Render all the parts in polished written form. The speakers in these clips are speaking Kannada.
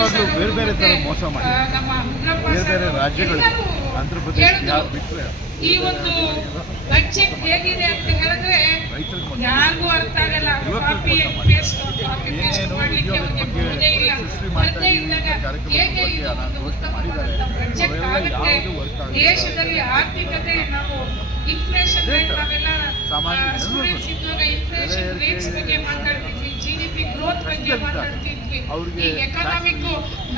ನಿಜವಾಗ್ಲೂ ಬೇರೆ ಬೇರೆ ಥರ ಮೋಸ ಮಾಡಿ ಬೇರೆ ಬೇರೆ ರಾಜ್ಯಗಳು ಆಂಧ್ರ ಪ್ರದೇಶ ಬಿಟ್ಟರೆ ಈ ಒಂದು ಬಜೆಟ್ ಹೇಗಿದೆ ಅಂತ ಹೇಳಿದ್ರೆ ಯಾರಿಗೂ ಅರ್ಥ ಆಗಲ್ಲ. ಕಾಪಿ ಪೇಸ್ಟ್ ಮಾಡಲಿಕ್ಕೆ ಅವ್ರಿಗೆ ಬರೋದೇ ಇಲ್ಲ. ಬರದೇ ಇದ್ದಾಗ ಹೇಗೆ ಇದು ಒಂದು ಉತ್ತಮವಾದ ಬಜೆಟ್ ಆಗುತ್ತೆ? ದೇಶದಲ್ಲಿ ಆರ್ಥಿಕತೆ ನಾವು ಇನ್ಫ್ಲೇಷನ್ ರೇಟ್ ನಾವೆಲ್ಲ ಸ್ಟೂಡೆಂಟ್ಸ್ ಇದ್ದಾಗ ಇನ್ಫ್ಲೇಷನ್ ರೇಟ್ಸ್ ಬಗ್ಗೆ ಮಾತಾಡ್ತಿದ್ವಿ, GDP ಗ್ರೋತ್ ಬಗ್ಗೆ ಮಾತಾಡ್ತಿದ್ವಿ, ಈ ಎಕನಾಮಿಕ್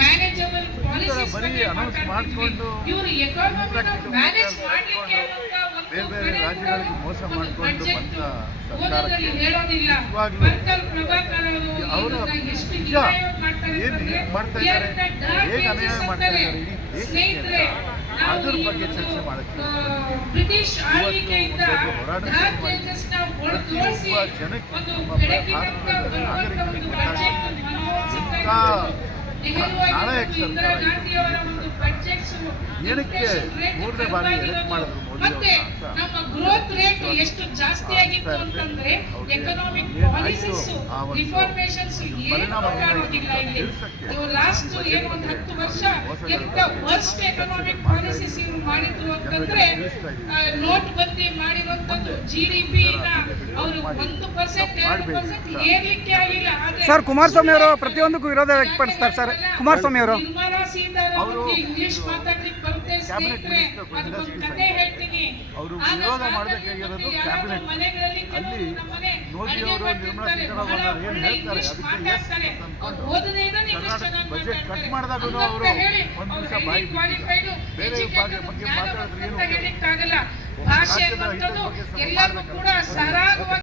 ಮ್ಯಾನೇಜಬಲ್ ಪಾಲಿಸೀಸ್ ಬಗ್ಗೆ ಮಾತಾಡ್ತಿದ್ವಿ. ಇವರು ಎಕನಾಮಿಕ್ ಮ್ಯಾನೇಜ್ ಮಾಡಲಿಕ್ಕೆ ಅಂತ ಬೇರೆ ರಾಜ್ಯಗಳಿಗೆ ಮೋಸ ಮಾಡಿಕೊಂಡು ಬಂದ ಓದೋದ್ರಲ್ಲಿ ಹೇಳೋದಿಲ್ಲ. ಬರ್ಕಲ್ ಪ್ರಭಾಕರ್ ಅವರು ಎಷ್ಟು ಅನ್ಯಾಯ ಮಾಡ್ತಾ ಇದ್ದಾರೆ, ಹೇಗೆ ಅನ್ಯಾಯ ಮಾಡ್ತಾ ಇದ್ದಾರೆ ಸ್ನೇಹಿತರೆ. ಅದ್ರ ಬಗ್ಗೆ ಚರ್ಚೆ ಮಾಡಕ್ಕೆ ಬ್ರಿಟಿಷ್ ಆಳ್ವಿಕೆಯಿಂದ ತೇಜಸ್ನ ಒಳತೋರಿಸಿ ಒಂದು ಬೆಳಕಿನಂತ ಬರುವಂತ ಒಂದು ಬಜೆಟ್ ಇಂದಿರಾ ಗಾಂಧಿ ಅವರ ಒಂದು ಬಜೆಟ್ಸ್ ಏನಕ್ಕೆ ಮೂರನೇ ಬಾರಿ ಎಲೆಕ್ಟ್ ಮಾಡಿದ್ರು ಮತ್ತೆ ನಮ್ಮ ಗ್ರೋತ್ ರೇಟ್ ಎಷ್ಟು ಜಾಸ್ತಿ ಆಗಿತ್ತು ಅಂತಂದ್ರೆ ಎಕನಾಮಿಕ್ ಪಾಲಿಸೀಸ್ ರಿಫಾರ್ಮೇಷನ್ಸ್ ಏನು ಕಾಣೋದಿಲ್ಲ ಇಲ್ಲಿ. ಇವು ಲಾಸ್ಟ್ ಏನು ಒಂದು 10 ವರ್ಷ ಎಂತ ವರ್ಸ್ಟ್ ಎಕನಾಮಿಕ್ ಪಾಲಿಸೀಸ್ ಇವರು ಮಾಡಿದ್ರು ಅಂತಂದ್ರೆ ನೋಟ್ ಬಂದಿ ಮಾಡಿರುವಂತದ್ದು GDP ನ ಅವರು 1% 2% ಏರ್ಲಿಕ್ಕೆ ಆಗಿಲ್ಲ. ಸರ್ ಕುಮಾರಸ್ವಾಮಿ ಅವರು ಪ್ರತಿಯೊಂದಕ್ಕೂ ವಿರೋಧ ವ್ಯಕ್ತಪಡಿಸ್ತಾರೆ. ಸರ್ ಕುಮಾರಸ್ವಾಮಿ ಅವರು ನಿರ್ಮಲಾ ಸೀತಾರಾಮನ್ ಇಂಗ್ಲಿಷ್ ಮಾತಾಡ್ಲಿಕ್ಕೆ ಬರುತ್ತೆ ಸ್ನೇಹಿತರೆ. ಅದಕ್ಕೊಂದು ಕತೆ ಹೇಳ್ತೀನಿ. ಅವರು ವಿರೋಧ ಮಾಡಬೇಕಾಗಿರೋದು ಕ್ಯಾಬಿನೆಟ್. ಅಲ್ಲಿ ಮೋದಿ ಅವರು ನಿರ್ಮಲಾ ಸೀತಾರಾಮನ್ ಏನು ಹೇಳ್ತಾರೆ ಅದಕ್ಕೆ ಕರ್ನಾಟಕ ಬಜೆಟ್ ಕಟ್ ಮಾಡಿದಾಗೂ ಅವರು ಒಂದು ನಿಮಿಷ ಬಾಯಿ ಬೇರೆ ಬಗ್ಗೆ ಮಾತಾಡಿದ್ರೆ ಏನು ಭಾಷೆ ಅನ್ನೋದು ಎಲ್ಲರಿಗೂ ಕೂಡ ಸರಾಗವಾಗಿ